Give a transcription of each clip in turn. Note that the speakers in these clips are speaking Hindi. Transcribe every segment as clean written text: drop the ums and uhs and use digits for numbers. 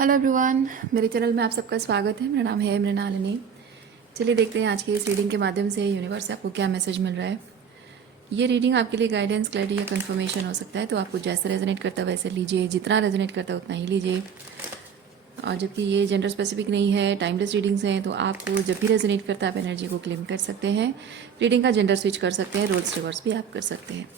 हेलो एवरीवन, मेरे चैनल में आप सबका स्वागत है। मेरा नाम है मृणालिनी। चलिए देखते हैं आज की इस रीडिंग के माध्यम से यूनिवर्स से आपको क्या मैसेज मिल रहा है। ये रीडिंग आपके लिए गाइडेंस, क्लैरिटी या कंफर्मेशन हो सकता है, तो आपको जैसा रेजोनेट करता है वैसे लीजिए, जितना रेजोनेट करता है उतना ही लीजिए। और जबकि ये जेंडर स्पेसिफिक नहीं है, टाइमलेस रीडिंग्स हैं, तो आपको जब भी रेजोनेट करता है आप एनर्जी को क्लेम कर सकते हैं। रीडिंग का जेंडर स्विच कर सकते हैं, रोल्स रिवर्स भी आप कर सकते हैं।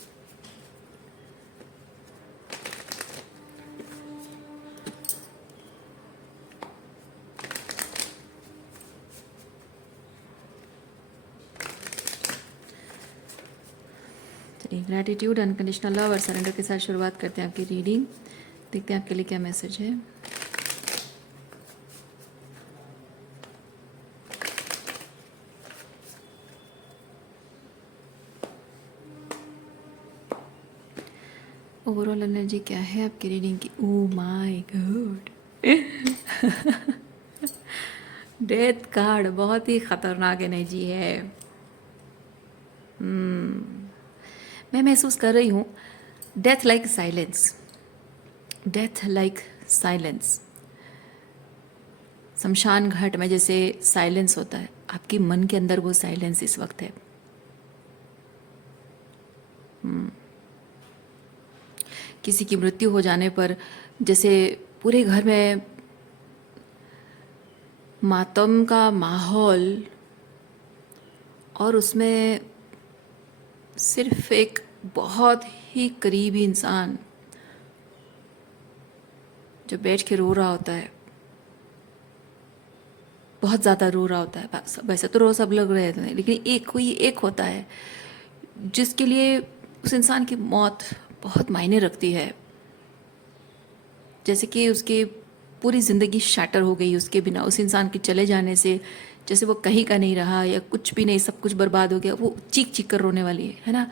चलिए, ग्रैटिट्यूड, अनकंडीशनल लव और सरेंडर के साथ शुरुआत करते हैं आपकी रीडिंग। देखते हैं आपके लिए क्या मैसेज है। ओवरऑल एनर्जी क्या है आपकी रीडिंग की? Oh my God, death card बहुत ही खतरनाक एनर्जी है। मैं महसूस कर रही हूँ death like silence, death like silence. शमशान घाट में जैसे साइलेंस होता है, आपके मन के अंदर वो साइलेंस इस वक्त है। किसी की मृत्यु हो जाने पर जैसे पूरे घर में मातम का माहौल, और उसमें सिर्फ एक बहुत ही करीबी इंसान जो बैठ के रो रहा होता है, बहुत ज़्यादा रो रहा होता है। वैसे तो रो सब लोग रहे थे, लेकिन कोई एक होता है जिसके लिए उस इंसान की मौत बहुत मायने रखती है। जैसे कि उसकी पूरी ज़िंदगी शैटर हो गई उसके बिना, उस इंसान के चले जाने से। जैसे वो कहीं का नहीं रहा या कुछ भी नहीं, सब कुछ बर्बाद हो गया, वो चीख चीख कर रोने वाली है ना।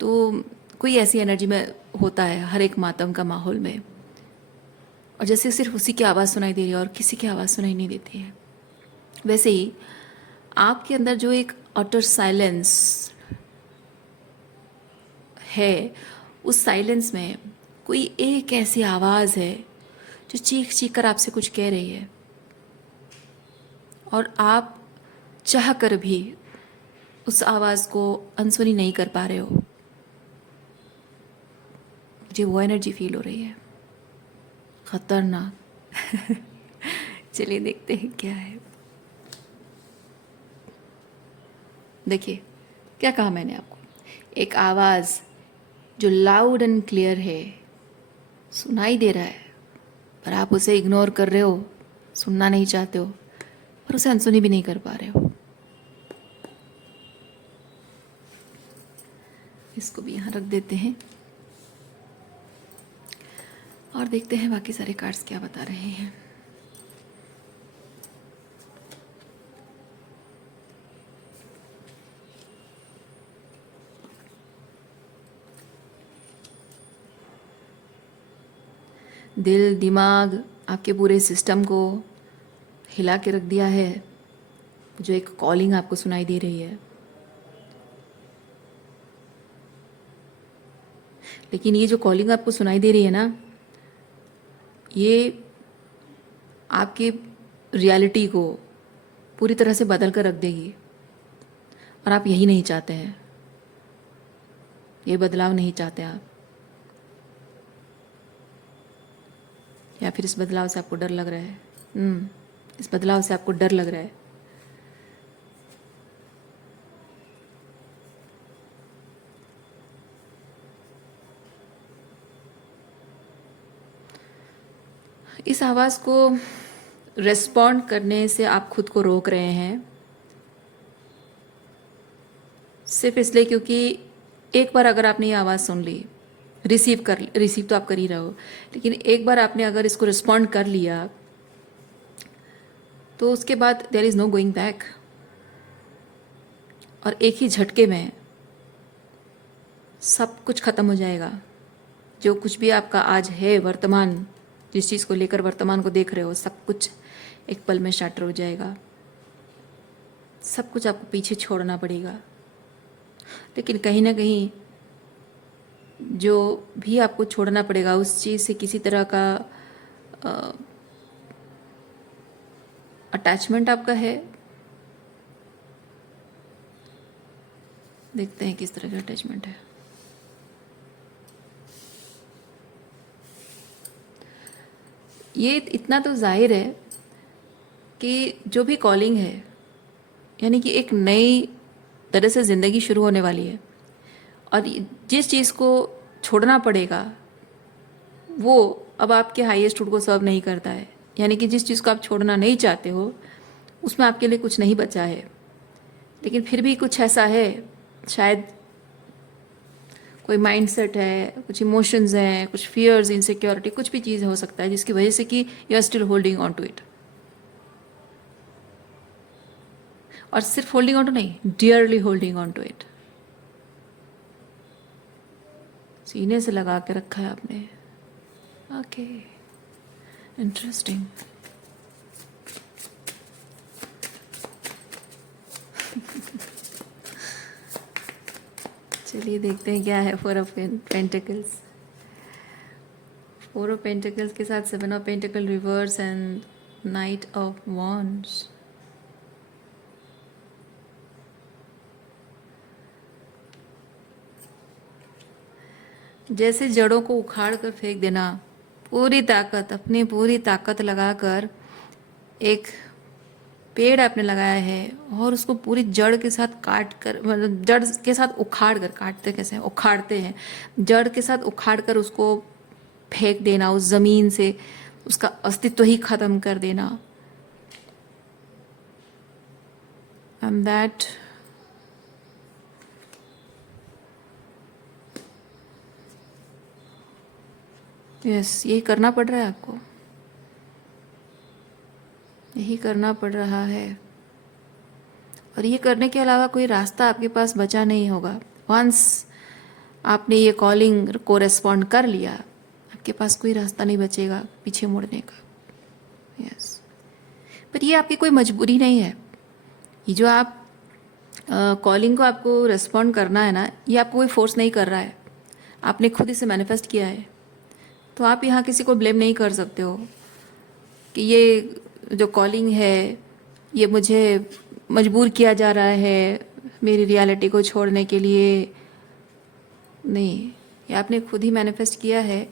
तो कोई ऐसी एनर्जी में होता है हर एक मातम का माहौल में, और जैसे सिर्फ उसी की आवाज़ सुनाई दे रही है और किसी की आवाज़ सुनाई नहीं देती है। वैसे ही आपके अंदर जो एक अटर साइलेंस है, उस साइलेंस में कोई एक ऐसी आवाज़ है जो चीख चीख कर आपसे कुछ कह रही है, और आप चाह कर भी उस आवाज़ को अनसुनी नहीं कर पा रहे हो। मुझे वो एनर्जी फील हो रही है, खतरनाक। चलिए देखते हैं क्या है। देखिए क्या कहा मैंने आपको, एक आवाज़ जो लाउड एंड क्लियर है, सुनाई दे रहा है, पर आप उसे इग्नोर कर रहे हो, सुनना नहीं चाहते हो, पर उसे अनसुनी भी नहीं कर पा रहे हो। इसको भी यहाँ रख देते हैं और देखते हैं बाकी सारे कार्ड्स क्या बता रहे हैं। दिल दिमाग आपके पूरे सिस्टम को हिला के रख दिया है। जो एक कॉलिंग आपको सुनाई दे रही है, लेकिन ये जो कॉलिंग आपको सुनाई दे रही है ना, ये आपकी रियलिटी को पूरी तरह से बदल कर रख देगी, और आप यही नहीं चाहते हैं, ये बदलाव नहीं चाहते आप, या फिर इस बदलाव से आपको डर लग रहा है। इस बदलाव से आपको डर लग रहा है। इस आवाज़ को रेस्पॉन्ड करने से आप खुद को रोक रहे हैं, सिर्फ इसलिए क्योंकि एक बार अगर आपने ये आवाज़ सुन ली, रिसीव तो आप कर ही रहे हो, लेकिन एक बार आपने अगर इसको रिस्पॉन्ड कर लिया तो उसके बाद there is no going back, और एक ही झटके में सब कुछ ख़त्म हो जाएगा। जो कुछ भी आपका आज है, वर्तमान, जिस चीज़ को लेकर वर्तमान को देख रहे हो, सब कुछ एक पल में शैटर हो जाएगा। सब कुछ आपको पीछे छोड़ना पड़ेगा। लेकिन कहीं ना कहीं जो भी आपको छोड़ना पड़ेगा, उस चीज़ से किसी तरह का अटैचमेंट आपका है, देखते हैं किस तरह का अटैचमेंट है। ये इतना तो जाहिर है कि जो भी कॉलिंग है, यानी कि एक नई तरह से ज़िंदगी शुरू होने वाली है, और जिस चीज़ को छोड़ना पड़ेगा वो अब आपके हाईएस्ट गुड को सर्व नहीं करता है। यानी कि जिस चीज़ को आप छोड़ना नहीं चाहते हो उसमें आपके लिए कुछ नहीं बचा है, लेकिन फिर भी कुछ ऐसा है, शायद कोई माइंडसेट है, कुछ इमोशंस हैं, कुछ फियर्स, इनसिक्योरिटी, कुछ भी चीज़ हो सकता है जिसकी वजह से कि you are still holding on to it. और सिर्फ होल्डिंग ऑन टू नहीं, dearly holding on to it. सीने से लगा के रखा है आपने। Okay, interesting. चलिए देखते हैं क्या है four of pentacles. Four of pentacles के साथ seven of pentacle reverse and knight of wands. जैसे जड़ों को उखाड़ कर फेंक देना, पूरी ताकत, अपनी पूरी ताकत लगाकर एक पेड़ आपने लगाया है और उसको पूरी जड़ के साथ काट कर, मतलब जड़ के साथ उखाड़ कर, काटते कैसे हैं, उखाड़ते हैं, जड़ के साथ उखाड़ कर उसको फेंक देना, उस ज़मीन से उसका अस्तित्व ही ख़त्म कर देना। एंड दैट यस, यही करना पड़ रहा है आपको, यही करना पड़ रहा है। और ये करने के अलावा कोई रास्ता आपके पास बचा नहीं होगा। वंस आपने ये कॉलिंग को रेस्पॉन्ड कर लिया, आपके पास कोई रास्ता नहीं बचेगा पीछे मुड़ने का। यस, पर ये आपकी कोई मजबूरी नहीं है। ये जो आप कॉलिंग को आपको रेस्पॉन्ड करना है ना, ये आपको कोई फोर्स नहीं कर रहा है, आपने खुद इसे मैनिफेस्ट किया है। तो आप यहाँ किसी को ब्लेम नहीं कर सकते हो कि ये जो कॉलिंग है ये मुझे मजबूर किया जा रहा है मेरी रियलिटी को छोड़ने के लिए। नहीं, ये आपने खुद ही मैनिफेस्ट किया है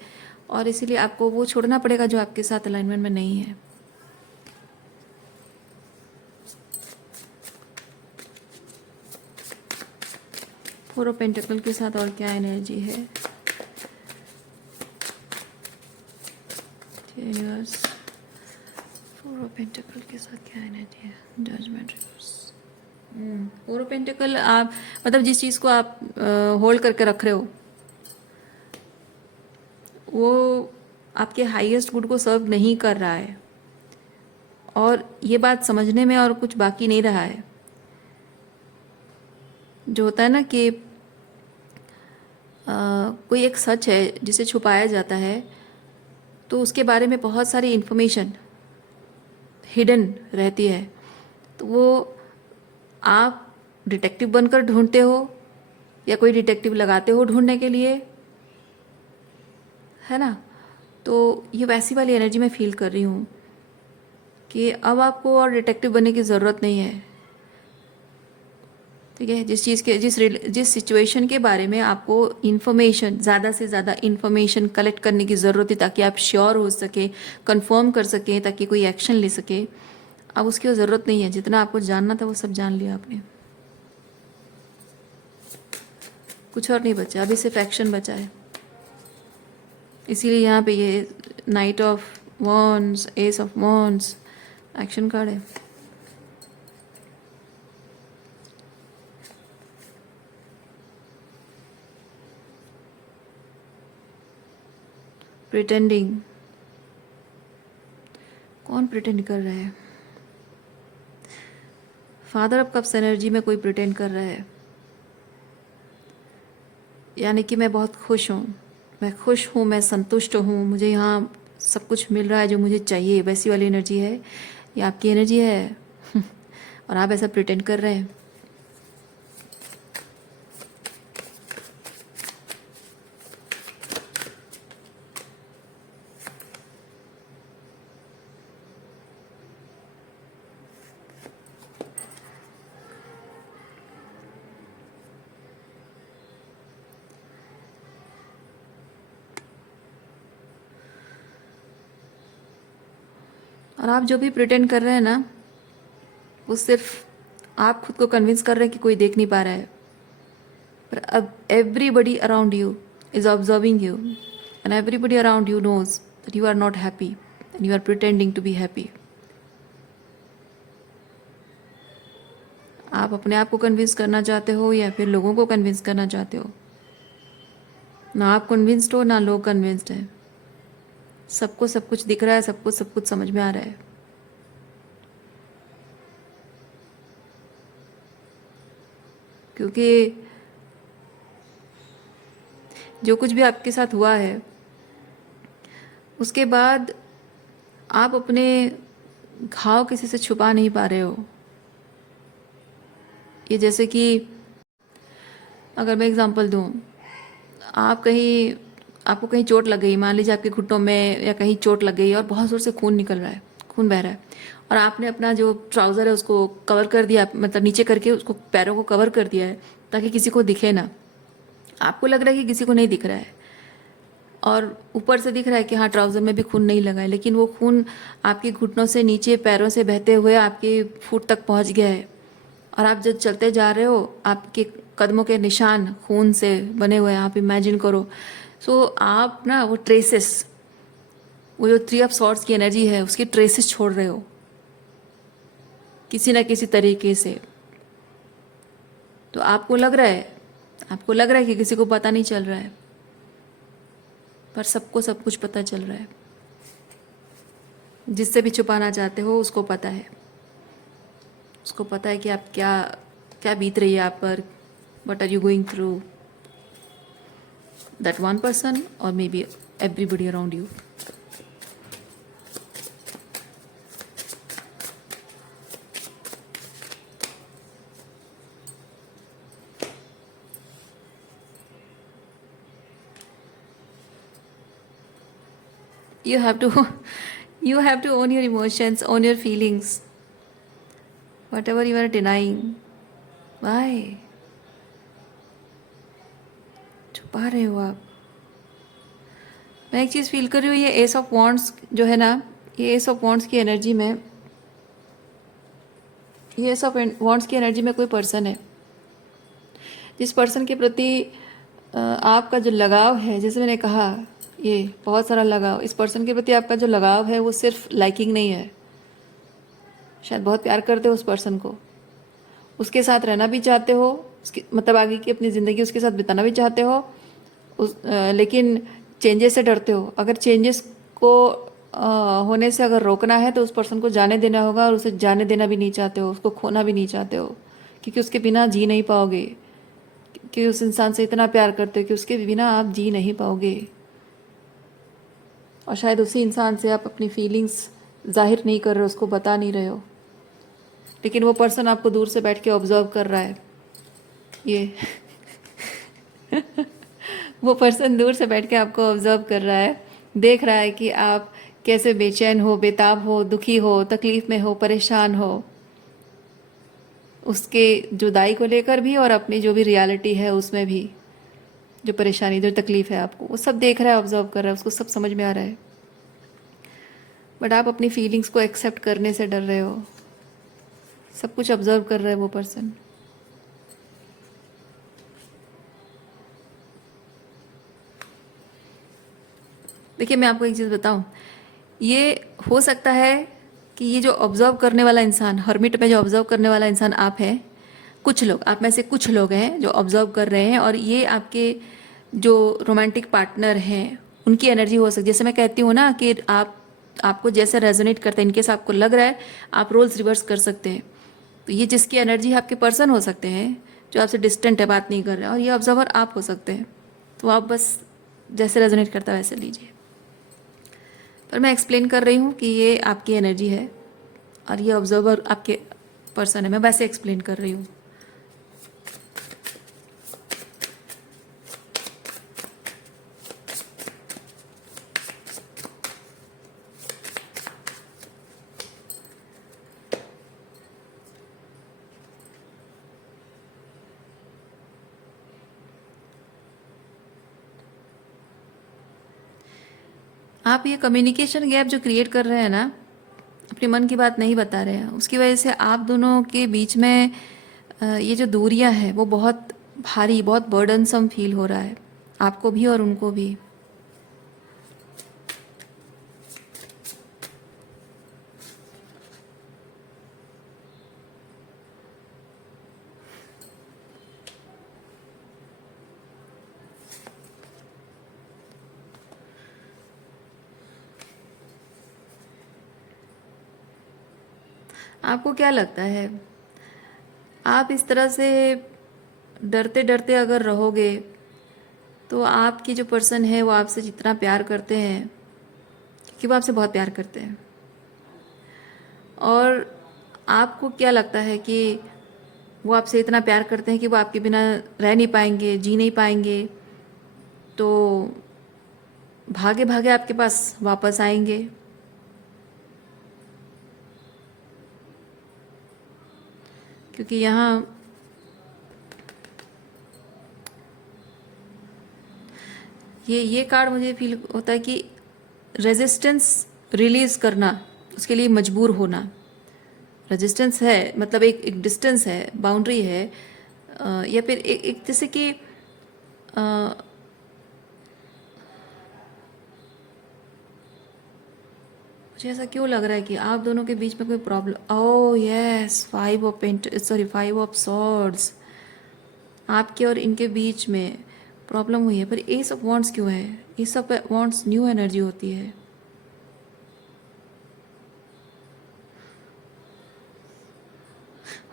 और इसीलिए आपको वो छोड़ना पड़ेगा जो आपके साथ अलाइनमेंट में नहीं है। फोर ऑफ पेंटिकल के साथ और क्या एनर्जी है? यूनिवर्स, फोर ऑफ पेंटिकल के साथ क्या एनर्जी है? Judgement reverse. Four of pentacle, आप मतलब जिस चीज़ को आप होल्ड करके रख रहे हो वो आपके हाईएस्ट गुड को सर्व नहीं कर रहा है, और ये बात समझने में और कुछ बाकी नहीं रहा है। जो होता है ना कि कोई एक सच है जिसे छुपाया जाता है, तो उसके बारे में बहुत सारी इन्फॉर्मेशन हिडन रहती है, तो वो आप डिटेक्टिव बनकर ढूंढते हो या कोई डिटेक्टिव लगाते हो ढूंढने के लिए, है ना? तो ये वैसी वाली एनर्जी मैं फील कर रही हूँ कि अब आपको और डिटेक्टिव बनने की ज़रूरत नहीं है। ठीक है, जिस चीज़ के जिस सिचुएशन के बारे में आपको इन्फॉर्मेशन, ज़्यादा से ज़्यादा इन्फॉर्मेशन कलेक्ट करने की ज़रूरत है ताकि आप श्योर हो सके, कंफर्म कर सके, ताकि कोई एक्शन ले सके, अब उसकी ज़रूरत नहीं है। जितना आपको जानना था वो सब जान लिया आपने, कुछ और नहीं बचा, अभी सिर्फ एक्शन बचा है। इसीलिए यहाँ पे ये night of wands, S of wands action card है। प्रिटेंडिंग, कौन प्रिटेंड कर रहा है? फादर ऑफ कप्स एनर्जी में कोई प्रिटेंड कर रहा है, यानी कि मैं बहुत खुश हूँ, मैं खुश हूँ, मैं संतुष्ट हूँ, मुझे यहाँ सब कुछ मिल रहा है जो मुझे चाहिए, वैसी वाली एनर्जी है। ये आपकी एनर्जी है और आप ऐसा प्रिटेंड कर रहे हैं। और आप जो भी प्रिटेंड कर रहे हैं ना, वो सिर्फ आप खुद को कन्विंस कर रहे हैं कि कोई देख नहीं पा रहा है, पर अब everybody around you is observing you and everybody around you knows that you are not happy and you are pretending to be happy. आप अपने आप को कन्विंस करना चाहते हो या फिर लोगों को कन्विंस करना चाहते हो? ना आप कन्विंस्ड हो ना लोग कन्विंस्ड हैं। सबको सब कुछ दिख रहा है, सबको सब कुछ समझ में आ रहा है। क्योंकि जो कुछ भी आपके साथ हुआ है उसके बाद आप अपने घाव किसी से छुपा नहीं पा रहे हो। ये जैसे कि अगर मैं एग्जांपल दूं, आपको कहीं चोट लग गई, मान लीजिए आपके घुटनों में या कहीं चोट लग गई और बहुत ज़ोर से खून निकल रहा है, खून बह रहा है, और आपने अपना जो ट्राउज़र है उसको कवर कर दिया, मतलब नीचे करके उसको पैरों को कवर कर दिया है ताकि किसी को दिखे ना। आपको लग रहा है कि किसी को नहीं दिख रहा है और ऊपर से दिख रहा है कि हाँ ट्राउज़र में भी खून नहीं लगा है, लेकिन वो खून आपके घुटनों से नीचे पैरों से बहते हुए आपके फुट तक पहुंच गया है। और आप जब चलते जा रहे हो, आपके कदमों के निशान खून से बने हुए हैं, आप इमेजिन करो। सो आप ना वो ट्रेसेस, वो जो थ्री ऑफ सॉर्ड्स की एनर्जी है उसके ट्रेसेस छोड़ रहे हो किसी ना किसी तरीके से। तो आपको लग रहा है कि किसी को पता नहीं चल रहा है, पर सबको सब कुछ पता चल रहा है। जिससे भी छुपाना चाहते हो उसको पता है, उसको पता है कि आप क्या क्या बीत रही है आप पर, what are you going through, that one person or maybe everybody around you. You have to you have to own your emotions, own your feelings, whatever you are denying. Why छुपा रहे हो आप? मैं एक चीज़ फील कर रही हूँ, ये एस ऑफ वॉन्ड्स जो है ना, ये एस ऑफ वॉन्ड्स की एनर्जी में, ये एस ऑफ वॉन्ड्स की एनर्जी में कोई पर्सन है जिस पर्सन के प्रति आपका जो लगाव है, जैसे मैंने कहा ये बहुत सारा लगाव, इस पर्सन के प्रति आपका जो लगाव है वो सिर्फ लाइकिंग नहीं है, शायद बहुत प्यार करते हो उस पर्सन को, उसके साथ रहना भी चाहते हो, उसकी मतलब आगे की अपनी ज़िंदगी उसके साथ बिताना भी चाहते हो, लेकिन चेंजेस से डरते हो। अगर चेंजेस को होने से अगर रोकना है तो उस पर्सन को जाने देना होगा, और उसे जाने देना भी नहीं चाहते हो, उसको खोना भी नहीं चाहते हो, क्योंकि उसके बिना जी नहीं पाओगे, क्योंकि उस इंसान से इतना प्यार करते हो कि उसके बिना आप जी नहीं पाओगे। और शायद उसी इंसान से आप अपनी फीलिंग्स जाहिर नहीं कर रहे हो, उसको बता नहीं रहे हो, लेकिन वो पर्सन आपको दूर से बैठ के ऑब्जर्व कर रहा है। ये वो पर्सन दूर से बैठ के आपको ऑब्जर्व कर रहा है, देख रहा है कि आप कैसे बेचैन हो, बेताब हो, दुखी हो, तकलीफ में हो, परेशान हो, उसके जुदाई को लेकर भी और अपनी जो भी रियलिटी है उसमें भी, जो परेशानी जो तकलीफ है आपको, वो सब देख रहा है, ऑब्जर्व कर रहा है, उसको सब समझ में आ रहा है। बट आप अपनी फीलिंग्स को एक्सेप्ट करने से डर रहे हो। सब कुछ ऑब्जर्व कर रहा है वो पर्सन। देखिए मैं आपको एक चीज़ बताऊं, ये हो सकता है कि ये जो ऑब्जर्व करने वाला इंसान, हर्मिट में जो ऑब्जर्व करने वाला इंसान आप हैं, कुछ लोग आप में से कुछ लोग हैं जो ऑब्जर्व कर रहे हैं, और ये आपके जो रोमांटिक पार्टनर हैं उनकी एनर्जी हो सकती है। जैसे मैं कहती हूँ ना कि आपको जैसे रेजोनेट करता है, इनकेस आपको लग रहा है, आप रोल्स रिवर्स कर सकते हैं। तो ये जिसकी एनर्जी आपके पर्सन हो सकते हैं जो आपसे डिस्टेंट है, बात नहीं कर रहे हैं, और ये ऑब्जर्वर आप हो सकते हैं। तो आप बस जैसे रेजोनेट करता है वैसे लीजिए। पर मैं एक्सप्लेन कर रही हूँ कि ये आपकी एनर्जी है और ये ऑब्जर्वर आपके पर्सन है, मैं वैसे एक्सप्लेन कर रही हूँ। आप ये कम्युनिकेशन गैप जो क्रिएट कर रहे हैं ना, अपने मन की बात नहीं बता रहे हैं, उसकी वजह से आप दोनों के बीच में ये जो दूरियां है वो बहुत भारी, बहुत बर्डनसम फील हो रहा है, आपको भी और उनको भी। आपको क्या लगता है, आप इस तरह से डरते डरते अगर रहोगे तो आपकी जो पर्सन है वो आपसे जितना प्यार करते हैं, क्योंकि वो आपसे बहुत प्यार करते हैं, और आपको क्या लगता है कि वो आपसे इतना प्यार करते हैं कि वो आपके बिना रह नहीं पाएंगे, जी नहीं पाएंगे, तो भागे भागे आपके पास वापस आएंगे। क्योंकि यहाँ ये कार्ड मुझे फील होता है कि रेजिस्टेंस रिलीज करना, उसके लिए मजबूर होना। रेजिस्टेंस है मतलब एक डिस्टेंस है, बाउंड्री है, या फिर एक जैसे कि मुझे ऐसा क्यों लग रहा है कि आप दोनों के बीच में कोई problem. Oh yes, 5 of swords, आपके और इनके बीच में प्रॉब्लम हुई है। पर एस ऑफ वॉन्ट्स क्यों है? S of wants new energy होती है।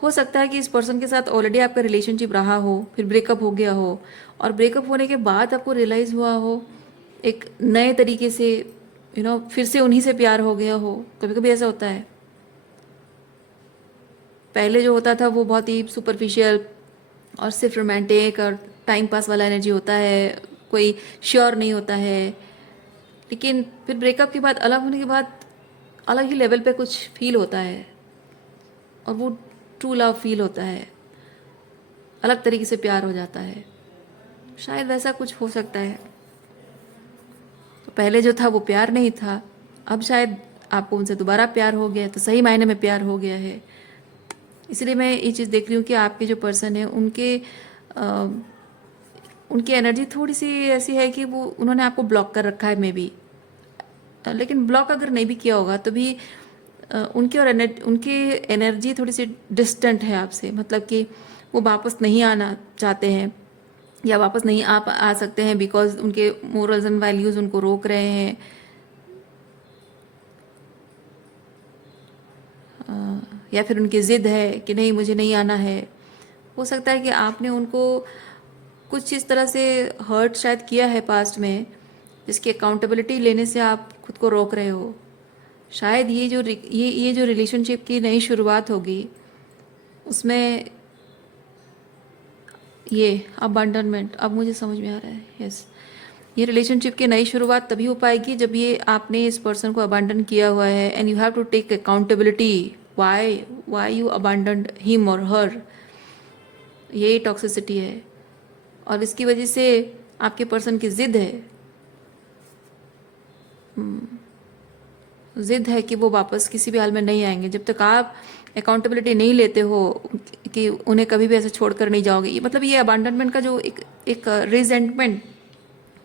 हो सकता है कि इस पर्सन के साथ ऑलरेडी आपका रिलेशनशिप रहा हो, फिर ब्रेकअप हो गया हो, और ब्रेकअप होने के बाद आपको रियलाइज़ हुआ हो एक नए तरीके से, फिर से उन्हीं से प्यार हो गया हो। कभी कभी ऐसा होता है, पहले जो होता था वो बहुत ही सुपरफिशियल और सिर्फ रोमांटिक और टाइम पास वाला एनर्जी होता है, कोई श्योर नहीं होता है। लेकिन फिर ब्रेकअप के बाद, अलग होने के बाद अलग ही लेवल पे कुछ फील होता है, और वो ट्रू लव फील होता है, अलग तरीके से प्यार हो जाता है। शायद वैसा कुछ हो सकता है। तो पहले जो था वो प्यार नहीं था, अब शायद आपको उनसे दोबारा प्यार हो गया, तो सही मायने में प्यार हो गया है। इसलिए मैं ये चीज़ देख रही हूँ कि आपके जो पर्सन है उनकी एनर्जी थोड़ी सी ऐसी है कि वो उन्होंने आपको ब्लॉक कर रखा है मे बी। लेकिन ब्लॉक अगर नहीं भी किया होगा तो भी उनकी एनर्जी थोड़ी सी डिस्टेंट है आपसे, मतलब कि वो वापस नहीं आना चाहते हैं, या वापस नहीं आ सकते हैं बिकॉज उनके मोरल्स एंड वैल्यूज़ उनको रोक रहे हैं। या फिर उनकी ज़िद है कि नहीं, मुझे नहीं आना है। हो सकता है कि आपने उनको कुछ इस तरह से हर्ट शायद किया है पास्ट में, जिसकी अकाउंटेबिलिटी लेने से आप खुद को रोक रहे हो। शायद ये जो रिलेशनशिप की नई शुरुआत होगी उसमें ये अबंडनमेंट अब मुझे समझ में आ रहा है। यस, ये रिलेशनशिप की नई शुरुआत तभी हो पाएगी जब ये आपने इस पर्सन को अबंडन किया हुआ है, and you have to take accountability why you abandoned him और हर। यही टॉक्सिसिटी है, और इसकी वजह से आपके पर्सन की ज़िद है, ज़िद है कि वो वापस किसी भी हाल में नहीं आएंगे जब तक आप अकाउंटेबिलिटी नहीं लेते हो कि उन्हें कभी भी ऐसे छोड़कर नहीं जाओगे। ये मतलब ये अबांडनमेंट का जो एक रिजेंटमेंट,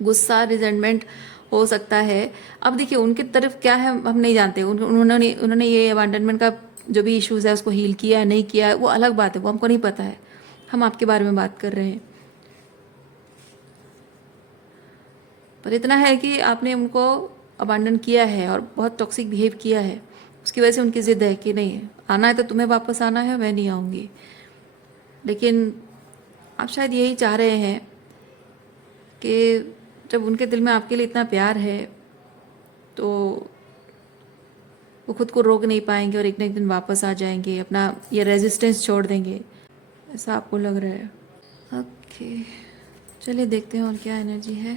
गुस्सा, रिजेंटमेंट हो सकता है। अब देखिए उनकी तरफ क्या है हम नहीं जानते, उन्होंने ये अबांडनमेंट का जो भी इश्यूज़ है उसको हील किया है नहीं किया है वो अलग बात है, वो हमको नहीं पता है। हम आपके बारे में बात कर रहे हैं। पर इतना है कि आपने उनको अबांडन किया है और बहुत टॉक्सिक बिहेव किया है, उसकी वजह से उनकी ज़िद है कि नहीं, आना है तो तुम्हें वापस आना है, मैं नहीं आऊँगी। लेकिन आप शायद यही चाह रहे हैं कि जब उनके दिल में आपके लिए इतना प्यार है तो वो खुद को रोक नहीं पाएंगे और एक ना एक दिन वापस आ जाएंगे, अपना ये रेजिस्टेंस छोड़ देंगे, ऐसा आपको लग रहा है। ओके, चलिए देखते हैं और क्या एनर्जी है।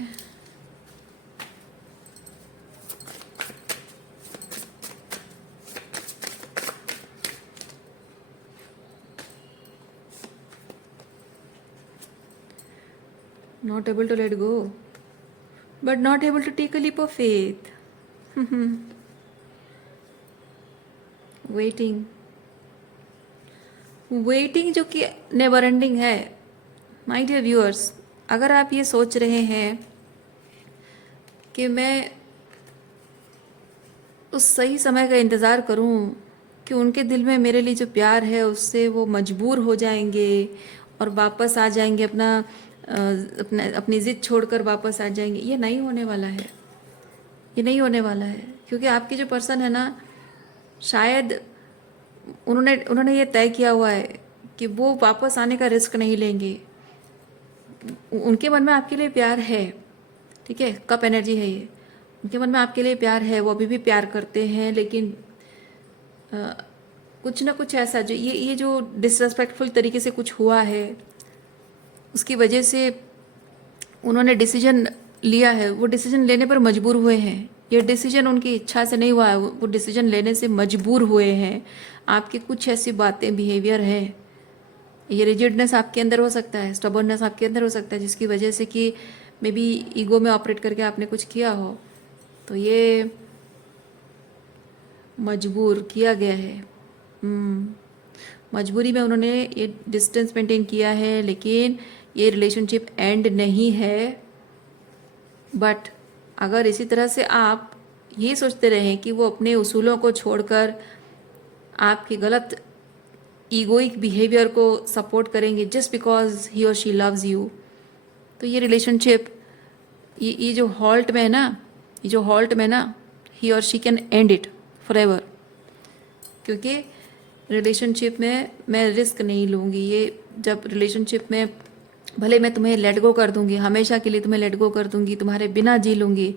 Not able to let go, but not able to take a leap of faith. Waiting, waiting जो कि नेवर एंडिंग है। माय डियर व्यूअर्स, अगर आप ये सोच रहे हैं कि मैं उस सही समय का इंतज़ार करूं कि उनके दिल में मेरे लिए जो प्यार है उससे वो मजबूर हो जाएंगे और वापस आ जाएंगे, अपनी ज़िद छोड़कर वापस आ जाएंगे, ये नहीं होने वाला है। ये नहीं होने वाला है, क्योंकि आपकी जो पर्सन है ना, शायद उन्होंने ये तय किया हुआ है कि वो वापस आने का रिस्क नहीं लेंगे। उनके मन में आपके लिए प्यार है, ठीक है, कप एनर्जी है ये। उनके मन में आपके लिए प्यार है, वो अभी भी प्यार करते हैं, लेकिन कुछ ना कुछ ऐसा जो ये जो डिसरेस्पेक्टफुल तरीके से कुछ हुआ है, उसकी वजह से उन्होंने डिसीजन लिया है, वो डिसीजन लेने पर मजबूर हुए हैं। ये डिसीजन उनकी इच्छा से नहीं हुआ है, वो डिसीजन लेने से मजबूर हुए हैं। आपकी कुछ ऐसी बातें, बिहेवियर है, ये रिजिडनेस आपके अंदर हो सकता है, स्टबर्ननेस आपके अंदर हो सकता है, जिसकी वजह से कि मे बी ईगो में ऑपरेट करके आपने कुछ किया हो, तो ये मजबूर किया गया है। मजबूरी में उन्होंने ये डिस्टेंस मेंटेन किया है, लेकिन ये रिलेशनशिप एंड नहीं है। बट अगर इसी तरह से आप ये सोचते रहें कि वो अपने उसूलों को छोड़कर आपके गलत ईगोइक बिहेवियर को सपोर्ट करेंगे जस्ट बिकॉज ही और शी लव्स यू, तो ये रिलेशनशिप, ये जो हॉल्ट में है ना, ये जो हॉल्ट में ना, ही और she can and it for ever. क्योंकि रिलेशनशिप में मैं रिस्क नहीं लूँगी। ये जब रिलेशनशिप में भले मैं तुम्हें लेट गो कर दूँगी, हमेशा के लिए तुम्हें लेट गो कर दूँगी, तुम्हारे बिना जी लूँगी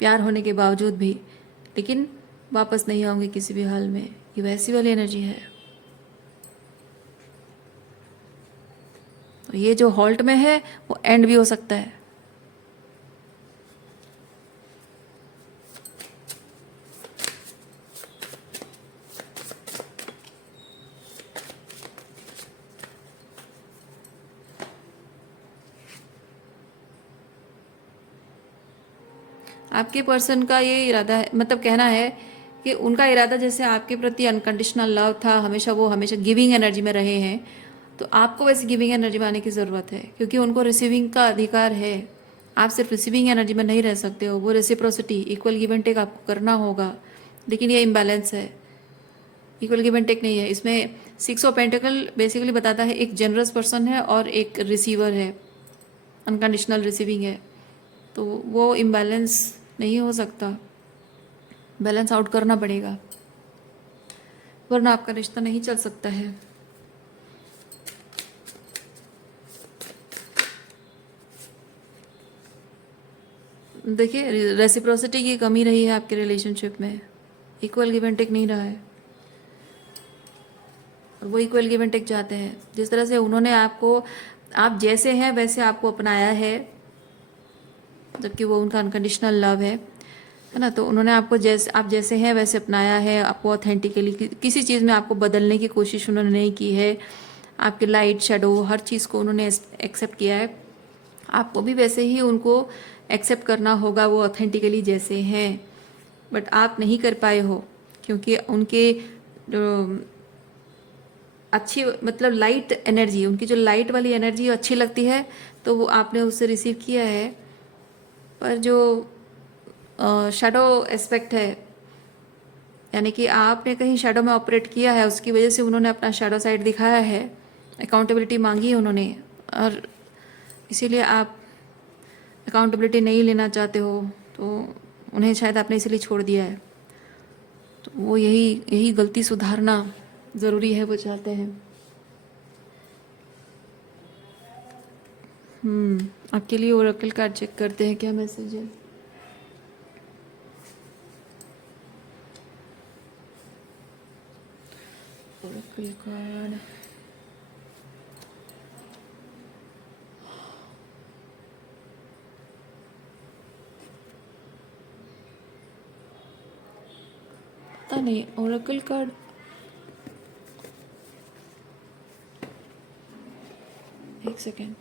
प्यार होने के बावजूद भी, लेकिन वापस नहीं आऊँगी किसी भी हाल में। ये वैसी वाली एनर्जी है। तो ये जो हॉल्ट में है वो एंड भी हो सकता है। आपके पर्सन का ये इरादा है, मतलब कहना है कि उनका इरादा जैसे आपके प्रति अनकंडीशनल लव था, वो हमेशा गिविंग एनर्जी में रहे हैं, तो आपको वैसे गिविंग एनर्जी में आने की ज़रूरत है, क्योंकि उनको रिसीविंग का अधिकार है। आप सिर्फ रिसीविंग एनर्जी में नहीं रह सकते हो, वो reciprocity, equal give and take आपको करना होगा। लेकिन ये इम्बैलेंस है, इक्वल गिव एंड टेक नहीं है इसमें। 6 ऑफ पेंटिकल बेसिकली बताता है एक जनरस पर्सन है और एक रिसीवर है, अनकंडीशनल रिसीविंग है, तो वो इम्बैलेंस नहीं हो सकता, बैलेंस आउट करना पड़ेगा, वरना आपका रिश्ता नहीं चल सकता है। देखिए, रेसिप्रोसिटी की कमी रही है आपके रिलेशनशिप में, इक्वल गिव एंड टेक नहीं रहा है, और वो इक्वल गिव एंड टेक चाहते हैं। जिस तरह से उन्होंने आपको, आप जैसे हैं वैसे आपको अपनाया है, जबकि वो उनका अनकंडीशनल लव है ना, तो उन्होंने आपको आप जैसे हैं वैसे अपनाया है, आपको ऑथेंटिकली किसी चीज़ में आपको बदलने की कोशिश उन्होंने नहीं की है। आपके लाइट शेडो हर चीज़ को उन्होंने एक्सेप्ट किया है। आपको भी वैसे ही उनको एक्सेप्ट करना होगा, वो ऑथेंटिकली जैसे हैं, बट आप नहीं कर पाए हो, क्योंकि उनके अच्छी, मतलब लाइट एनर्जी, उनकी जो लाइट वाली एनर्जी अच्छी लगती है, तो वो आपने उससे रिसीव किया है। पर जो शैडो एस्पेक्ट है, यानी कि आपने कहीं शैडो में ऑपरेट किया है, उसकी वजह से उन्होंने अपना शैडो साइड दिखाया है, अकाउंटेबिलिटी मांगी है उन्होंने, और इसीलिए आप अकाउंटेबिलिटी नहीं लेना चाहते हो, तो उन्हें शायद आपने इसीलिए छोड़ दिया है। तो वो यही गलती सुधारना ज़रूरी है, वो चाहते हैं। आपके लिए ओरेकल कार्ड चेक करते हैं, क्या मैसेज है। ओरेकल कार्ड, पता नहीं ओरेकल कार्ड, एक सेकेंड,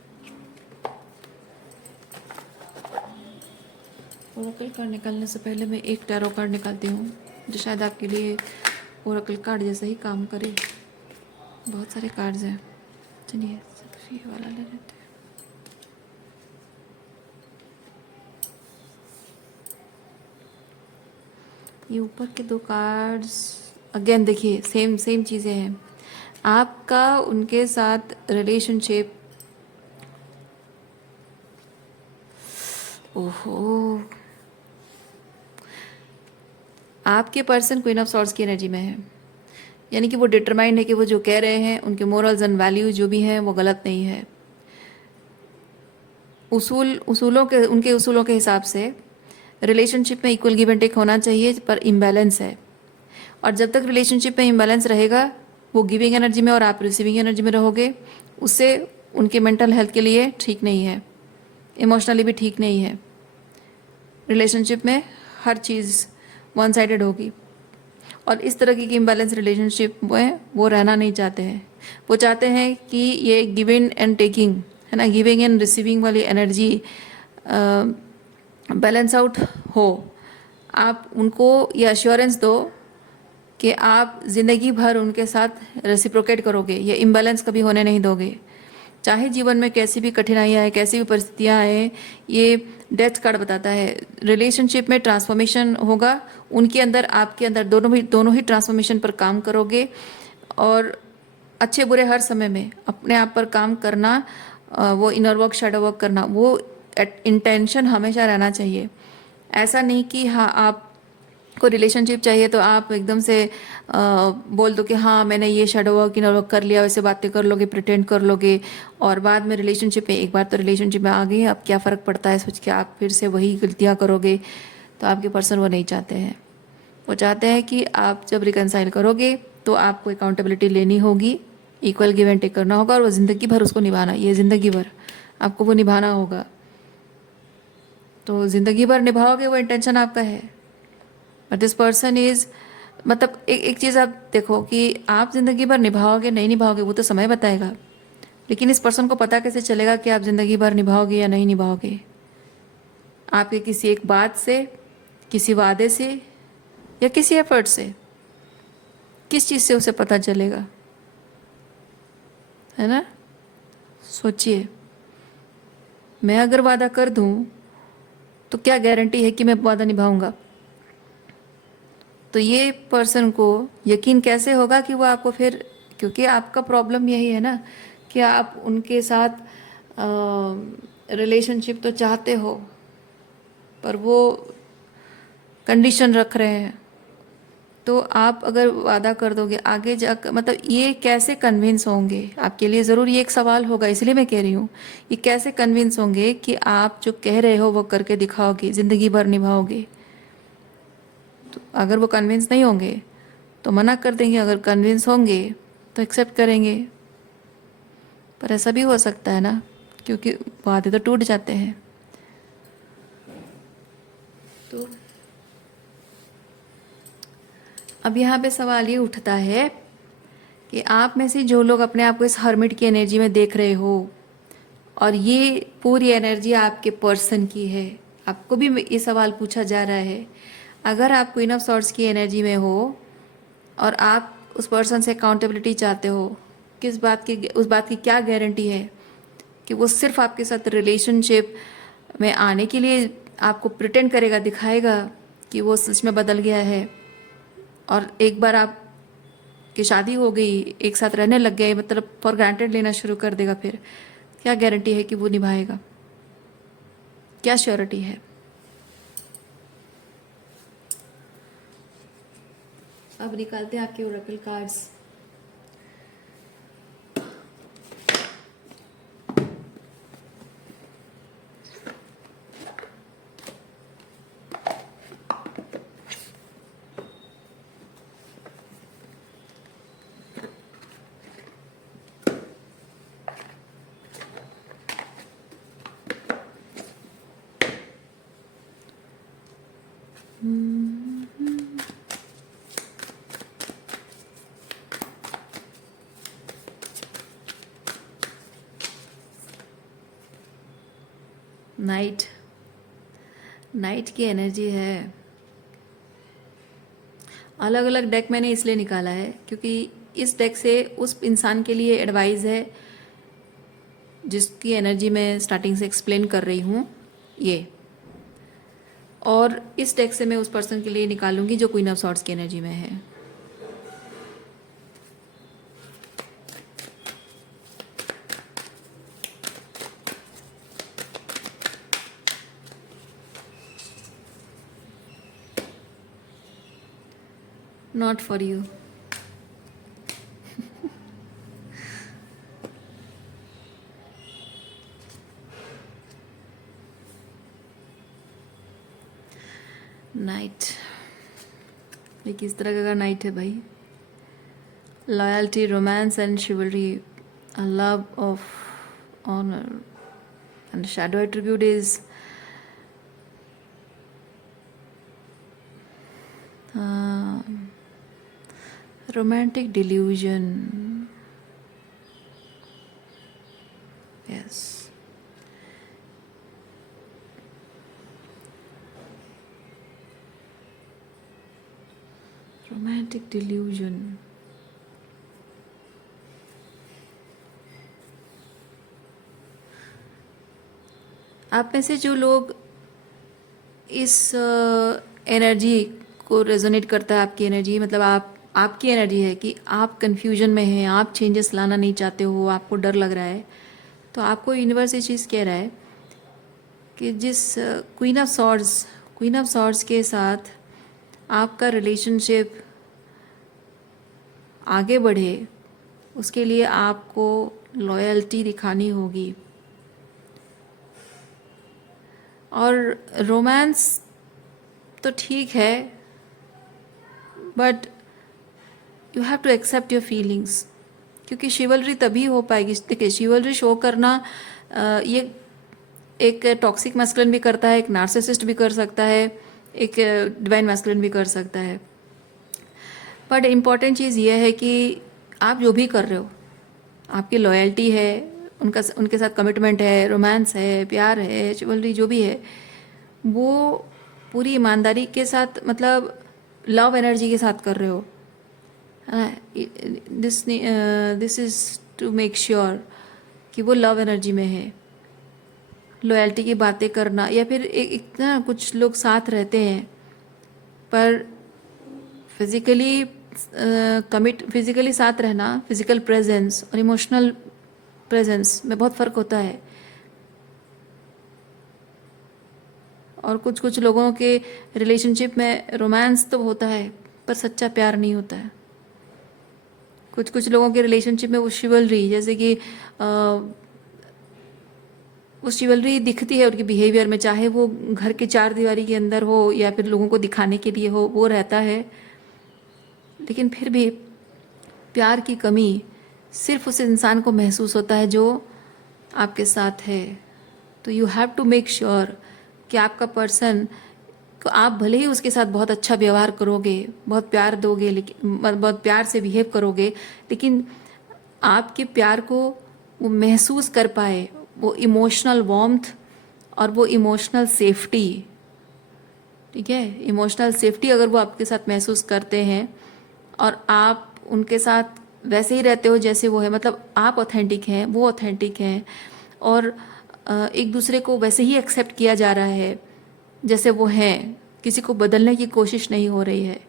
ओरेकल कार्ड निकालने से पहले मैं एक टैरो कार्ड निकालती हूँ, जो शायद आपके लिए ओरेकल कार्ड जैसा ही काम करे। बहुत सारे कार्ड्स हैं, चलिए ये वाला ले लेते हैं। ये ऊपर के दो कार्ड्स अगेन देखिए सेम सेम चीज़ें हैं। आपका उनके साथ रिलेशनशिप, ओहो, आपके पर्सन क्वीन ऑफ सॉर्ड्स की एनर्जी में है, यानी कि वो डिटरमाइंड है कि वो जो कह रहे हैं उनके मोरल्स एंड वैल्यूज जो भी हैं वो गलत नहीं है। उनके उसूलों के हिसाब से रिलेशनशिप में इक्वल गिव एंड टेक होना चाहिए, पर इम्बैलेंस है। और जब तक रिलेशनशिप में इम्बैलेंस रहेगा, वो गिविंग एनर्जी में और आप रिसीविंग एनर्जी में रहोगे, उससे उनके मेंटल हेल्थ के लिए ठीक नहीं है, इमोशनली भी ठीक नहीं है। रिलेशनशिप में हर चीज़ वन साइडेड होगी, और इस तरह की इम्बैलेंस रिलेशनशिप में वो रहना नहीं चाहते हैं। वो चाहते हैं कि ये गिविंग एंड टेकिंग है ना, गिविंग एंड रिसीविंग वाली एनर्जी बैलेंस आउट हो। आप उनको ये अश्योरेंस दो कि आप ज़िंदगी भर उनके साथ रेसिप्रोकेट करोगे, ये इम्बैलेंस कभी होने नहीं दोगे। चाहे जीवन में कैसी भी कठिनाइयाँ आए, कैसी भी परिस्थितियाँ आए, ये डेथ कार्ड बताता है रिलेशनशिप में ट्रांसफॉर्मेशन होगा। उनके अंदर आपके अंदर दोनों ही ट्रांसफॉर्मेशन पर काम करोगे, और अच्छे बुरे हर समय में अपने आप पर काम करना, वो इनर वर्क शैडो वर्क करना, वो इंटेंशन हमेशा रहना चाहिए। ऐसा नहीं कि हाँ आप को रिलेशनशिप चाहिए तो आप एकदम से बोल दो कि हाँ मैंने ये शैडो वर्क इनर वर्क कर लिया, वैसे बातें कर लोगे, प्रिटेंड कर लोगे, और बाद में रिलेशनशिप में, एक बार तो रिलेशनशिप में आ गई, अब क्या फ़र्क पड़ता है सोच के आप फिर से वही गलतियाँ करोगे। तो आपके पर्सन वो नहीं चाहते हैं। वो चाहते हैं कि आप जब रिकनसाइल करोगे तो आपको अकाउंटेबिलिटी लेनी होगी, इक्वल गिव एंड टेक करना होगा, और वो ज़िंदगी भर उसको निभाना, ये ज़िंदगी भर आपको वो निभाना होगा। तो ज़िंदगी भर निभाओगे, वो इंटेंशन आपका है। बट दिस पर्सन इज़, मतलब एक चीज़ आप देखो कि आप ज़िंदगी भर निभाओगे नहीं निभाओगे वो तो समय बताएगा, लेकिन इस पर्सन को पता कैसे चलेगा कि आप ज़िंदगी भर निभाओगे या नहीं निभाओगे? आपके किसी एक बात से, किसी वादे से, या किसी एफर्ट से, किस चीज़ से उसे पता चलेगा, है ना? सोचिए, मैं अगर वादा कर दूं तो क्या गारंटी है कि मैं वादा निभाऊंगा? तो ये पर्सन को यकीन कैसे होगा कि वो आपको फिर, क्योंकि आपका प्रॉब्लम यही है ना कि आप उनके साथ रिलेशनशिप तो चाहते हो, पर वो कंडीशन रख रहे हैं। तो आप अगर वादा कर दोगे आगे जाकर, मतलब ये कैसे कन्विंस होंगे? आपके लिए ज़रूर ये एक सवाल होगा, इसलिए मैं कह रही हूँ, ये कैसे कन्विंस होंगे कि आप जो कह रहे हो वो करके दिखाओगे, ज़िंदगी भर निभाओगे? तो अगर वो कन्विंस नहीं होंगे तो मना कर देंगे, अगर कन्विंस होंगे तो एक्सेप्ट करेंगे। पर ऐसा भी हो सकता है ना, क्योंकि वादे तो टूट जाते हैं। तो अब यहाँ पे सवाल ये उठता है कि आप में से जो लोग अपने आप को इस हर्मिट की एनर्जी में देख रहे हो, और ये पूरी एनर्जी आपके पर्सन की है, आपको भी ये सवाल पूछा जा रहा है, अगर आप क्वीन ऑफ सॉर्ड्स की एनर्जी में हो और आप उस पर्सन से अकाउंटेबिलिटी चाहते हो, किस बात की, उस बात की क्या गारंटी है कि वो सिर्फ आपके साथ रिलेशनशिप में आने के लिए आपको प्रिटेंड करेगा, दिखाएगा कि वो सच में बदल गया है, और एक बार आप की शादी हो गई, एक साथ रहने लग गए, मतलब फॉर ग्रांटेड लेना शुरू कर देगा, फिर क्या गारंटी है कि वो निभाएगा? क्या श्योरिटी है? अब निकालते हैं आपके ओरेकल कार्ड्स। नाइट, नाइट की एनर्जी है, अलग अलग डेक मैंने इसलिए निकाला है क्योंकि इस डेक से उस इंसान के लिए एडवाइस है जिसकी एनर्जी मैं स्टार्टिंग से एक्सप्लेन कर रही हूँ ये, और इस डेक से मैं उस पर्सन के लिए निकालूंगी जो क्वीन ऑफ सॉर्ड्स की एनर्जी में है। Not for you. नाइट, ये किस तरह का नाइट है भाई? Loyalty, romance and chivalry, a love of honour and shadow attribute is romantic delusion. Yes. Romantic delusion. आप में से जो लोग इस एनर्जी को रेजोनेट करता है, आपकी एनर्जी मतलब आपकी एनर्जी है कि आप कंफ्यूजन में हैं, आप चेंजेस लाना नहीं चाहते हो, आपको डर लग रहा है, तो आपको यूनिवर्स ये चीज़ कह रहा है कि जिस क्वीन ऑफ सॉर्ड्स के साथ आपका रिलेशनशिप आगे बढ़े उसके लिए आपको लॉयल्टी दिखानी होगी। और रोमांस तो ठीक है, but you have to accept your feelings, क्योंकि शिवलरी तभी हो पाएगी। देखिए, शिवलरी शो करना ये एक टॉक्सिक मैस्कुलिन भी करता है, एक नार्सिसिस्ट भी कर सकता है, एक डिवाइन मैस्कुलिन भी कर सकता है। बट इम्पॉर्टेंट चीज़ ये है कि आप जो भी कर रहे हो, आपकी लॉयल्टी है, उनके साथ कमिटमेंट है, रोमांस है, प्यार है, शिवलरी जो भी है, वो पूरी ईमानदारी के साथ, मतलब लव एनर्जी के साथ कर रहे हो। This is to make sure कि वो लव एनर्जी में है। लॉयल्टी की बातें करना, या फिर इतना कुछ लोग साथ रहते हैं पर फिजिकली साथ रहना, फिजिकल प्रेजेंस और इमोशनल प्रेजेंस में बहुत फ़र्क होता है। और कुछ लोगों के रिलेशनशिप में रोमांस तो होता है पर सच्चा प्यार नहीं होता है। कुछ लोगों के रिलेशनशिप में वो शिवलरी, जैसे कि वो शिवलरी दिखती है उनके बिहेवियर में, चाहे वो घर के चार दीवारी के अंदर हो या फिर लोगों को दिखाने के लिए हो, वो रहता है। लेकिन फिर भी प्यार की कमी सिर्फ उस इंसान को महसूस होता है जो आपके साथ है। तो you have to make sure कि आपका पर्सन को, आप भले ही उसके साथ बहुत अच्छा व्यवहार करोगे, बहुत प्यार दोगे, लेकिन बहुत प्यार से बिहेव करोगे, लेकिन आपके प्यार को वो महसूस कर पाए, वो इमोशनल वार्मथ और वो इमोशनल सेफ्टी। ठीक है, इमोशनल सेफ्टी अगर वो आपके साथ महसूस करते हैं और आप उनके साथ वैसे ही रहते हो जैसे वो है, मतलब आप ऑथेंटिक हैं, वो ऑथेंटिक हैं, और एक दूसरे को वैसे ही एक्सेप्ट किया जा रहा है जैसे वो हैं, किसी को बदलने की कोशिश नहीं हो रही है।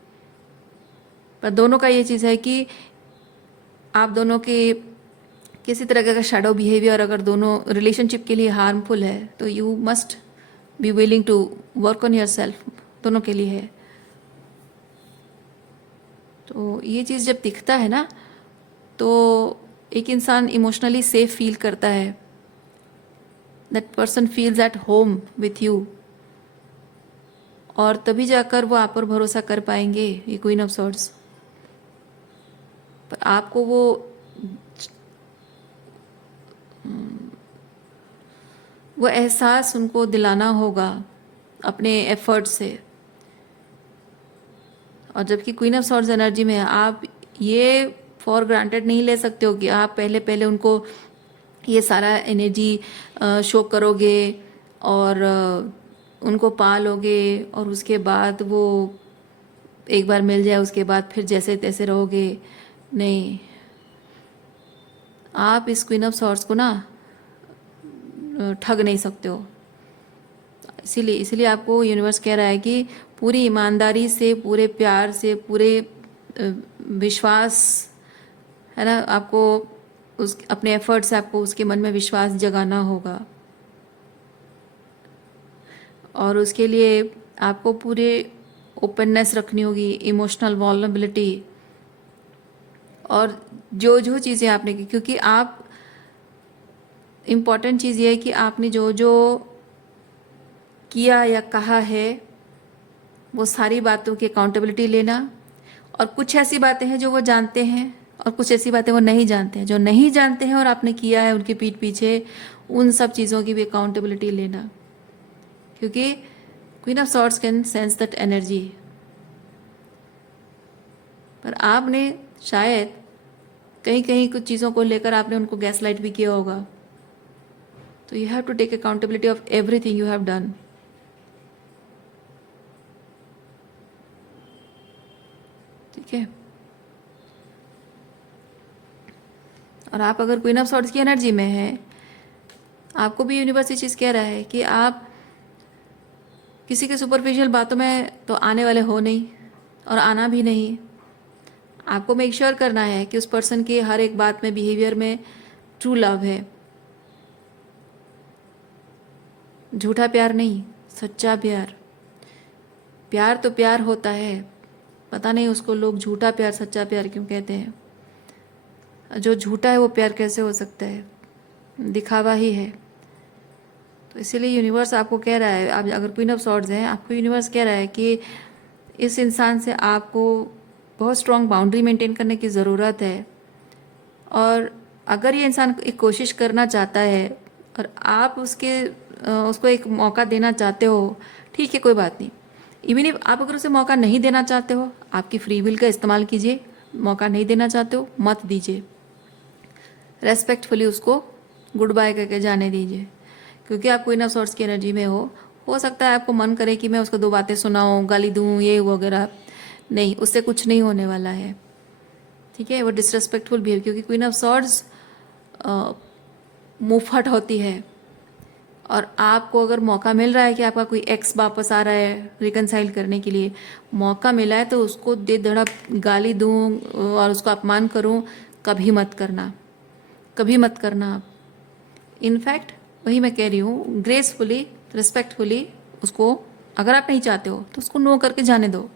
पर दोनों का ये चीज़ है कि आप दोनों के किसी तरह का शैडो बिहेवियर अगर दोनों रिलेशनशिप के लिए हार्मफुल है तो you must be willing to work on yourself, दोनों के लिए है। तो ये चीज़ जब दिखता है ना, तो एक इंसान इमोशनली सेफ फील करता है, that person feels at home with you, और तभी जाकर वो आप पर भरोसा कर पाएंगे, ये क्वीन ऑफ सॉर्ड्स। पर आपको वो एहसास उनको दिलाना होगा अपने एफर्ट से। और जबकि क्वीन ऑफ सॉर्ड्स एनर्जी में आप ये फॉर ग्रांटेड नहीं ले सकते हो कि आप पहले उनको ये सारा एनर्जी शो करोगे और उनको पालोगे और उसके बाद वो एक बार मिल जाए उसके बाद फिर जैसे तैसे रहोगे, नहीं। आप इस क्वीन ऑफ सॉर्ड्स को ना ठग नहीं सकते हो। इसीलिए इसीलिए आपको यूनिवर्स कह रहा है कि पूरी ईमानदारी से, पूरे प्यार से, पूरे विश्वास, है ना, आपको उस अपने एफर्ट से आपको उसके मन में विश्वास जगाना होगा। और उसके लिए आपको पूरे ओपननेस रखनी होगी, इमोशनल वल्नरेबिलिटी, और जो जो चीज़ें आपने की, क्योंकि आप, इम्पॉर्टेंट चीज़ ये है कि आपने जो जो किया या कहा है वो सारी बातों की अकाउंटेबिलिटी लेना। और कुछ ऐसी बातें हैं जो वो जानते हैं और कुछ ऐसी बातें वो नहीं जानते हैं। जो नहीं जानते हैं और आपने किया है उनकी पीठ पीछे, उन सब चीज़ों की भी अकाउंटेबिलिटी लेना, क्योंकि queen of swords can sense that energy. पर आपने शायद कहीं कहीं कुछ चीज़ों को लेकर आपने उनको गैस लाइट भी किया होगा। तो you have to take accountability of everything you have done. ठीक है। और आप अगर क्वीन ऑफ सॉर्ड्स की एनर्जी में है, आपको भी यूनिवर्स ये चीज़ कह रहा है कि आप किसी के सुपरफिशियल बातों में तो आने वाले हो नहीं और आना भी नहीं। आपको मेक श्योर करना है कि उस पर्सन की हर एक बात में, बिहेवियर में ट्रू लव है, झूठा प्यार नहीं, सच्चा प्यार। प्यार तो प्यार होता है, पता नहीं उसको लोग झूठा प्यार सच्चा प्यार क्यों कहते हैं। जो झूठा है वो प्यार कैसे हो सकता है, दिखावा ही है। तो इसीलिए यूनिवर्स आपको कह रहा है, आप अगर क्वीन ऑफ सॉर्ड्स हैं, आपको यूनिवर्स कह रहा है कि इस इंसान से आपको बहुत स्ट्रॉन्ग बाउंड्री मेंटेन करने की ज़रूरत है। और अगर ये इंसान एक कोशिश करना चाहता है और आप उसको एक मौका देना चाहते हो, ठीक है, कोई बात नहीं। इवन इफ आप अगर उसे मौका नहीं देना चाहते हो, आपकी फ्री विल का इस्तेमाल कीजिए। मौका नहीं देना चाहते हो, मत दीजिए, रेस्पेक्टफुली उसको गुड बाय करके जाने दीजिए। क्योंकि आप क्वीन ऑफ सॉर्ड्स की एनर्जी में हो सकता है आपको मन करे कि मैं उसको दो बातें सुनाऊं, गाली दूं, ये वगैरह। नहीं, उससे कुछ नहीं होने वाला है। ठीक है, वो डिसरेस्पेक्टफुल बिहेव, क्योंकि क्वीन ऑफ सॉर्ड्स मुंहफट होती है। और आपको अगर मौका मिल रहा है कि आपका कोई एक्स वापस आ रहा है रिकनसाइल करने के लिए, मौका मिला है तो उसको दे धड़क गाली दूं और उसको अपमान करूं, कभी मत करना, कभी मत करना आप। इनफैक्ट वही मैं कह रही हूँ, ग्रेसफुली, रिस्पेक्टफुली उसको, अगर आप नहीं चाहते हो तो उसको नो करके जाने दो।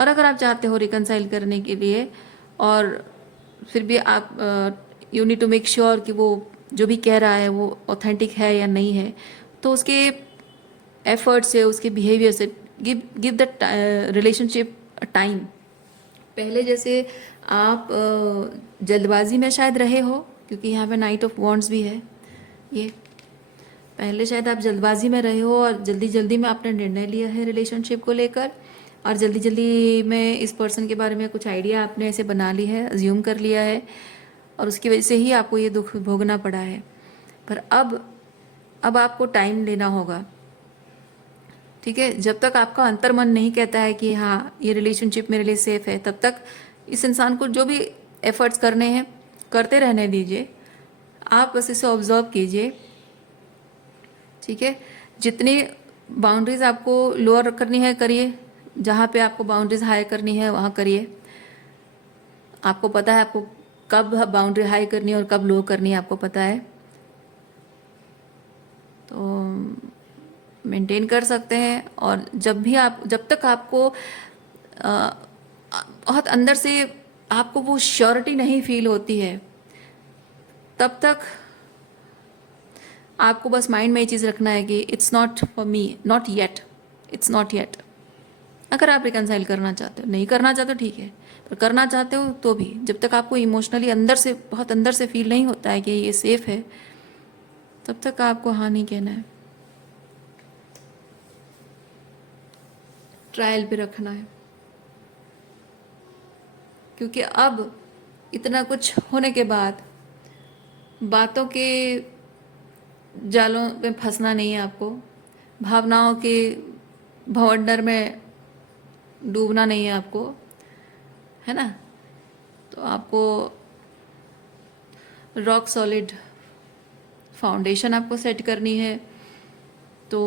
और अगर आप चाहते हो रिकनसाइल करने के लिए, और फिर भी आप you need to make sure कि वो जो भी कह रहा है वो ऑथेंटिक है या नहीं है, तो उसके एफर्ट से, उसके बिहेवियर से गिव द रिलेशनशिप टाइम। पहले जैसे आप जल्दबाजी में शायद रहे हो, क्योंकि यहाँ पे नाइट ऑफ वॉन्ड्स भी है। ये पहले शायद आप जल्दबाजी में रहे हो और जल्दी जल्दी में आपने निर्णय लिया है रिलेशनशिप को लेकर, और जल्दी जल्दी में इस पर्सन के बारे में कुछ आइडिया आपने ऐसे बना ली है, अज्यूम कर लिया है, और उसकी वजह से ही आपको ये दुख भोगना पड़ा है। पर अब आपको टाइम लेना होगा। ठीक है, जब तक आपका अंतर्मन नहीं कहता है कि हाँ ये रिलेशनशिप मेरे लिए सेफ है, तब तक इस इंसान को जो भी एफर्ट्स करने हैं करते रहने दीजिए। आप बस इसे ऑब्जर्व कीजिए। ठीक है, जितनी बाउंड्रीज आपको लोअर करनी है करिए, जहाँ पे आपको बाउंड्रीज हाई करनी है वहाँ करिए। आपको पता है आपको कब बाउंड्री हाई करनी है और कब लो करनी है, आपको पता है। तो मेंटेन कर सकते हैं। और जब तक आपको बहुत अंदर से आपको वो श्योरिटी नहीं फील होती है, तब तक आपको बस माइंड में ये चीज़ रखना है कि it's not for me, not yet, it's not yet. अगर आप रिकनसाइल करना चाहते हो, नहीं करना चाहते हो ठीक है, पर करना चाहते हो तो भी, जब तक आपको इमोशनली अंदर से, बहुत अंदर से फील नहीं होता है कि ये सेफ है, तब तक आपको हाँ नहीं कहना है, ट्रायल पे रखना है। क्योंकि अब इतना कुछ होने के बाद बातों के जालों में फंसना नहीं है आपको, भावनाओं के भंवंडर में डूबना नहीं है आपको, है ना। तो आपको रॉक सॉलिड फाउंडेशन आपको सेट करनी है। तो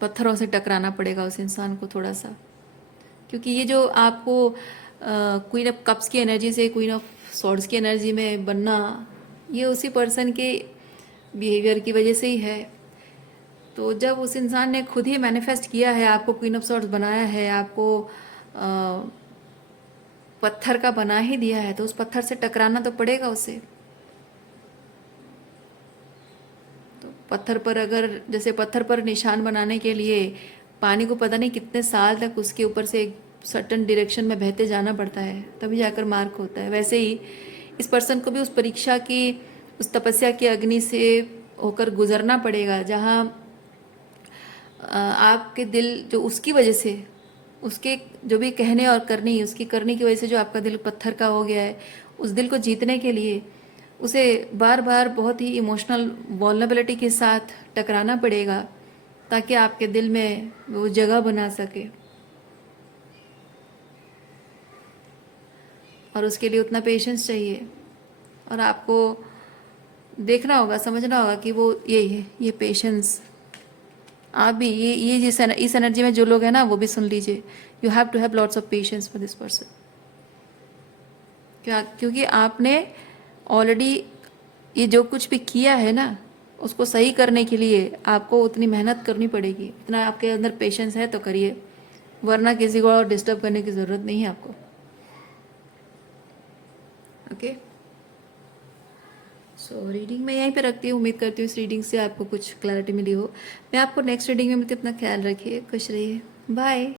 पत्थरों से टकराना पड़ेगा उस इंसान को थोड़ा सा, क्योंकि ये जो आपको क्वीन ऑफ कप्स की एनर्जी से क्वीन ऑफ सॉर्ड्स की एनर्जी में बनना, ये उसी पर्सन के बिहेवियर की वजह से ही है। तो जब उस इंसान ने खुद ही मैनिफेस्ट किया है, आपको क्वीन ऑफ सॉर्ड्स बनाया है, आपको पत्थर का बना ही दिया है, तो उस पत्थर से टकराना तो पड़ेगा उसे। तो पत्थर पर अगर, जैसे पत्थर पर निशान बनाने के लिए पानी को पता नहीं कितने साल तक उसके ऊपर से एक सर्टन डायरेक्शन में बहते जाना पड़ता है, तभी जाकर मार्क होता है, वैसे ही इस पर्सन को भी उस परीक्षा की, उस तपस्या की अग्नि से होकर गुजरना पड़ेगा, जहाँ आपके दिल जो उसकी वजह से, उसके जो भी कहने और करनी, उसकी करने की वजह से जो आपका दिल पत्थर का हो गया है, उस दिल को जीतने के लिए उसे बार बार बहुत ही इमोशनल वल्नरेबिलिटी के साथ टकराना पड़ेगा, ताकि आपके दिल में वो जगह बना सके। और उसके लिए उतना पेशेंस चाहिए, और आपको देखना होगा, समझना होगा कि वो ये है, ये पेशेंस। आप भी ये जिस इस एनर्जी में जो लोग हैं ना, वो भी सुन लीजिए। You have to have lots of patience for this person. क्योंकि आपने ऑलरेडी ये जो कुछ भी किया है ना, उसको सही करने के लिए आपको उतनी मेहनत करनी पड़ेगी। इतना आपके अंदर पेशेंस है तो करिए, वरना किसी को और डिस्टर्ब करने की ज़रूरत नहीं है आपको। ओके, सो रीडिंग मैं यहीं पे रखती हूँ। उम्मीद करती हूँ इस रीडिंग से आपको कुछ क्लैरिटी मिली हो। मैं आपको नेक्स्ट रीडिंग में मिलती हूँ। अपना ख्याल रखिए, खुश रहिए, बाय।